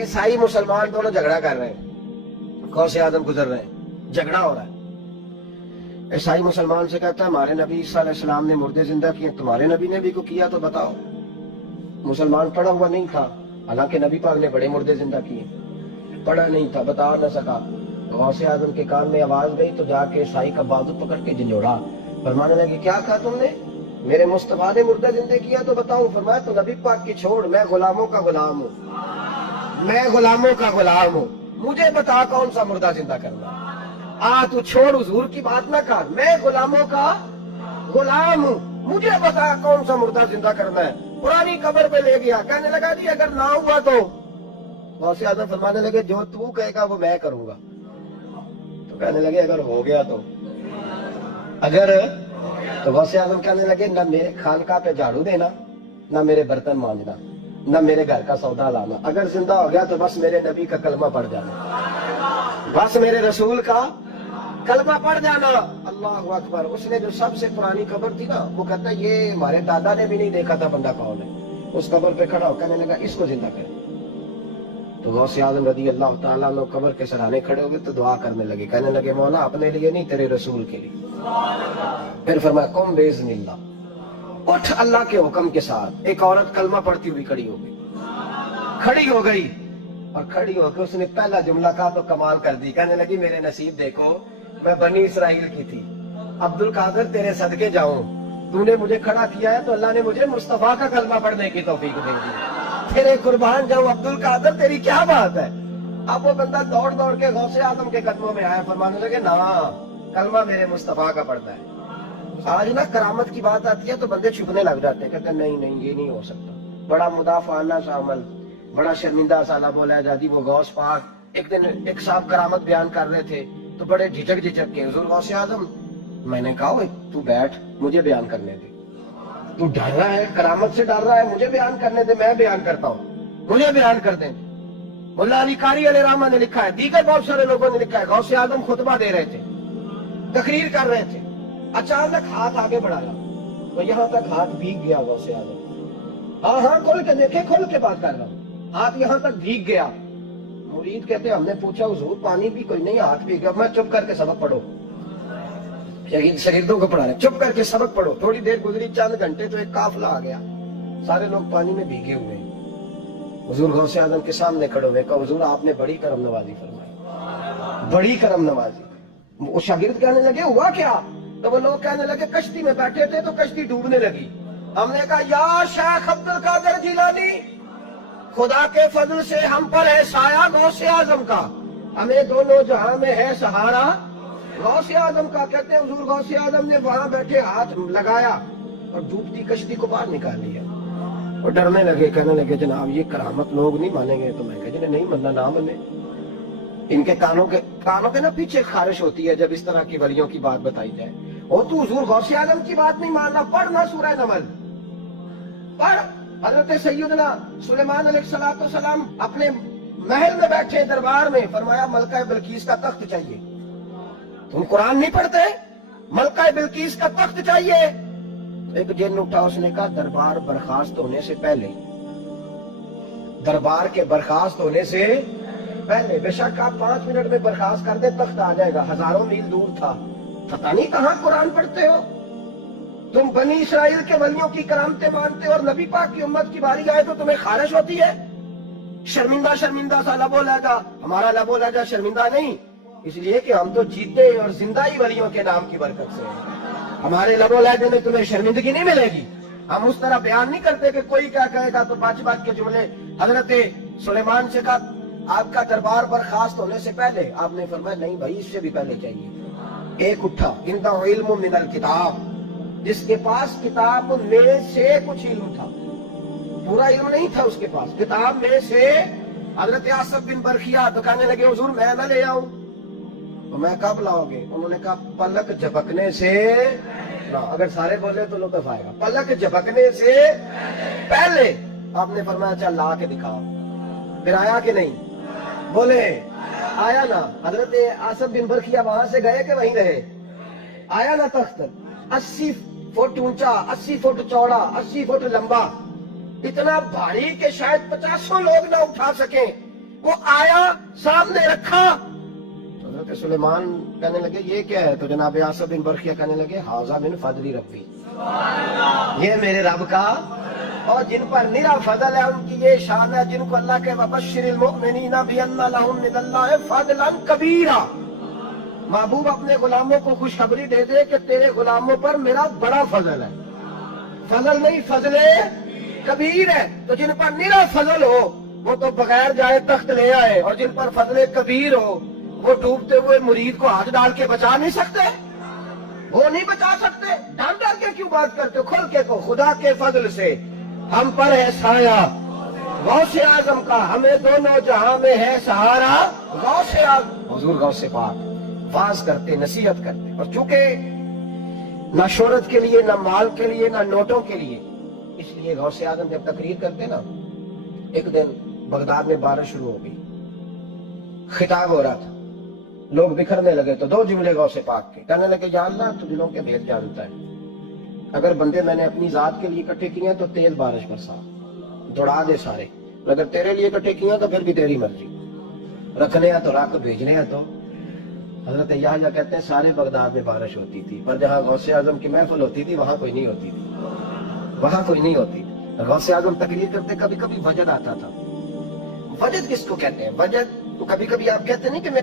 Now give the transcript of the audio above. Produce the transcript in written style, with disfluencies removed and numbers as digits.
ईसाई मुसलमान दोनों झगड़ा कर रहे हैं, गौसे आजम गुजर रहे हैं, झगड़ा हो रहा है। ईसाई मुसलमान से कहता है हमारे नबी ईसा अलैहिस्सलाम ने मुर्दे जिंदा किए, तुम्हारे नबी ने भी को किया तो बताओ। मुसलमान पढ़ा हुआ नहीं था, हालांकि नबी पाक ने बड़े मुर्दे जिंदा किए, पढ़ा नहीं था, बता न सका। गौसे आजम के कान में आवाज गई तो जाके ईसाई का बाजू पकड़ के झंझोड़ा, फरमाने लगे क्या कहा तुमने, मेरे मुस्तफा ने मुर्दा जिंदा किया तो बताऊं। फरमाया तो नबी पाक की छोड़, मैं गुलामों का गुलाम हूँ, मैं गुलामों का गुलाम हूँ, मुझे बता कौन सा मुर्दा जिंदा करना। तू छोड़ हुजूर की बात ना कर, मैं गुलामों का गुलाम हूँ, मुझे बता कौन सा मुर्दा जिंदा करना है। पुरानी कब्र पे ले गया, कहने लगा जी अगर ना हुआ तो। गौसे आजम फरमाने लगे जो तू कहेगा वो मैं करूंगा। तो कहने लगे अगर हो गया तो, अगर तो गौसे आजम कहने लगे न मेरे खानका पे झाड़ू देना, न मेरे बर्तन मांजना, न मेरे घर का सौदा लाना, अगर जिंदा हो गया तो बस मेरे नबी का कलमा पढ़ जाना, बस मेरे रसूल का कलमा पढ़ जाना। अल्लाह अकबर। उसने जो सबसे पुरानी कब्र थी ना, वो कहता है ये हमारे दादा ने भी नहीं देखा था बंदा कौन है। उस कब्र पे खड़ा हो कहने लगा इसको जिंदा करें। तो गौसे आजम रज़ी अल्लाह ताला अन्हु कब्र के सराहने खड़े हो गए तो दुआ करने लगे, कहने लगे मौला अपने लिए नहीं तेरे रसूल के लिए। फिर फरमाया कुम बेइज़्निल्लाह, उठ अल्लाह के हुक्म के साथ। एक औरत कलमा पढ़ती हुई खड़ी हो गई, खड़ी हो गई और खड़ी होकर उसने पहला जुमला कहा तो कमाल कर दी, कहने लगी मेरे नसीब देखो, मैं बनी इसराइल की थी, अब्दुल कादिर तेरे सदके जाऊं, तूने मुझे खड़ा किया है तो अल्लाह ने मुझे मुस्तफा का कलमा पढ़ने की तौफीक दे दी, तेरे कुर्बान जाऊं अब्दुल कादिर, तेरी क्या बात है। अब वो बंदा दौड़ दौड़ के गौसे आजम के कदमों में आया, फरमाने लगे ना कलमा मेरे मुस्तफा का पढ़ता है। आज ना करामत की बात आती है तो बंदे छुपने लग जाते हैं, कहते नहीं नहीं ये नहीं हो सकता, बड़ा मुदाफाना सा अमल, बड़ा शर्मिंदा सा बोला जाती। वो गौस पाक एक दिन एक साहब करामत बयान कर रहे थे तो बड़े झिझक झिझक के हुजूर गौसे आजम, मैंने कहा तू बैठ मुझे बयान करने दे, तू डर रहा है करामत से डर रहा है, मुझे बयान करने दे, मैं बयान करता हूँ, मुझे बयान कर दे। मुल्ला अली कारी अलैहि रहमा ने लिखा है, दीगर बहुत सारे लोगों ने लिखा है, गौसे आजम खुतबा दे रहे थे, तकरीर कर रहे थे, अचानक हाथ आगे बढ़ाया तो यहाँ तक हाथ भीग गया गौसे आजम। हाँ खोल के देखे, खोल के बात कर रहा हूँ, हाथ यहाँ तक भीग गया। मुरीद कहते हमने पूछा हुजूर पानी भी कोई नहीं, हाथ भीग गया। मैं चुप करके सबक पढ़ो, शहीदों को पढ़ा रहे, चुप करके सबक पढ़ो। थोड़ी देर गुजरी, चंद घंटे तो एक काफिला आ गया, सारे लोग पानी में भीगे हुए। हुजूर गौसे आजम के सामने खड़े हुए, कहा हुजूर आपने बड़ी करम नवाजी फरमाई, बड़ी करम नवाजी। वो शागिर्द कहने लगे हुआ क्या, तो वो लोग कहने लगे कश्ती में बैठे थे तो कश्ती डूबने लगी, हमने कहा या शेख अब्दुल कादिर जिलानी, खुदा के फजल से हम पर है साया गौसे आजम का, हमें दोनों जहां में है सहारा गौसे आजम का। कहते हैं हुजूर गौसे आजम ने वहां बैठे हाथ लगाया और डूबती कश्ती को बाहर निकाल लिया। और डरने लगे, कहने लगे जनाब ये करामत लोग नहीं मानेंगे। तो मैं कहा नहीं मानना ना माने। इनके कानों के ना पीछे खारिश होती है जब इस तरह की वलियों की बात बताई जाए। और तू हुजूर गौसे आजम की बात नहीं मानना, पढ़ ना सूरह नमल पढ़। हजरत सैयदना सुलेमान अलैहिस्सलाम अपने महल में बैठे दरबार में, फरमाया मलका बिल्कीस का तख्त चाहिए। तुम कुरान नहीं पढ़ते, मलका बिल्कीस का तख्त चाहिए। एक जिन उठा, उसने कहा दरबार बर्खास्त होने से पहले, दरबार के बर्खास्त होने से पहले, बेशक आप 5 मिनट में बर्खास्त कर दे तख्त आ जाएगा, हजारों मील दूर था। पता नहीं कहां कुरान पढ़ते हो तुम, बनी इसराइल के वलियों की करामतें मानते हो और नबी पाक की उम्मत की बारी आए तो तुम्हें खारिश होती है। शर्मिंदा शर्मिंदा सा लबो लहजा, हमारा लबो लहजा शर्मिंदा नहीं, इसलिए कि हम तो जीते और जिंदा ही वलियों के नाम की बरकत से हैं। हमारे लबो लहजे में तुम्हें शर्मिंदगी नहीं मिलेगी। हम उस तरह बयान नहीं करते कि कोई क्या कहेगा तो बात के जुमले। हजरत सुलेमान से कहा आपका दरबार बर्खास्त होने से पहले, आपने फरमाया नहीं भाई इससे भी पहले चाहिए। एक उठा, इंदा इल्म मिनल किताब, जिसके पास किताब में से कुछ इल्म था, पूरा इल्म नहीं था उसके पास, किताब में से। हजरत आसिफ बिन बरखिया तो कहने लगे हुजूर मैं ना ले आऊं। तो मैं कब लाओगे, उन्होंने कहा पलक झपकने से ना। अगर सारे बोले तो लुत्फ आएगा। पलक झपकने से पहले आपने फरमाया चल ला के दिखाओ। फिर आया कि नहीं, बोले आया ना। हजरत आसिफ बिन बरखिया वहां से गए कि वहीं रहे, आया ना तख्त 80 फुट ऊंचा, 80 फुट चौड़ा, 80 फुट लंबा, इतना भारी कि शायद 50 लोग ना उठा सके। وہ آیا سامنے رکھا، حضرت سلیمان کہنے لگے یہ کیا ہے؟ تو جناب آصف بن برقیہ کہنے لگے ھذا من فضل ربی، یہ میرے رب کا، اور جن پر نرا فضل ہے ان کی یہ شان ہے، جن کو اللہ کے وبشر المؤمنین بان لهم من اللہ فضلا کبیرا، محبوب اپنے غلاموں کو خوشخبری دے دے کہ تیرے غلاموں پر میرا بڑا فضل ہے، فضل نہیں فضل کبیر ہے۔ تو جن پر نرا فضل ہو وہ تو بغیر جائے تخت لے آئے، اور جن پر فضل کبیر ہو وہ ڈوبتے ہوئے مرید کو ہاتھ ڈال کے بچا نہیں سکتے، وہ نہیں بچا سکتے۔ ڈال ڈال کے کیوں بات کرتے ہو؟ کھل کے کو خدا کے فضل سے ہم پر ہے سایہ غوث اعظم کا، ہمیں دونوں جہاں میں ہے سہارا غوث اعظم، حضور غوث پاک واز کرتے، نصیحت کرتے۔ اور چونکہ نہ شہرت کے لیے، نہ مال کے لیے، نہ نوٹوں کے لیے، اس لیے غوث اعظم جب تقریر کرتے نا، ایک دن بغداد میں بارش شروع ہو گئی، خطاب ہو رہا تھا، لوگ بکھرنے لگے، تو دو جملے غوث پاک کے کہنے لگے یا اللہ تو دلوں کے بھید جانتا ہے، اگر بندے میں نے اپنی ذات کے لیے اکٹھے کیے ہیں تو تیز بارش برسا، دوڑا دے سارے، اگر تیرے لیے اکٹھے کیے ہیں تو پھر بھی تیری مرضی، رکھنے ہیں تو رکھ، بھیجنے ہیں تو۔ حضرت یحییٰ کہتے ہیں سارے بغداد میں بارش ہوتی تھی، پر جہاں غوث اعظم کی محفل ہوتی تھی وہاں کوئی نہیں ہوتی تھی، وہاں کوئی نہیں ہوتی تھی۔ غوث اعظم تقریر کرتے کبھی کبھی وجد آتا تھا۔ وجد کس کو کہتے ہیں؟ وجد تو کبھی کبھی آپ کہتے نہیں کہ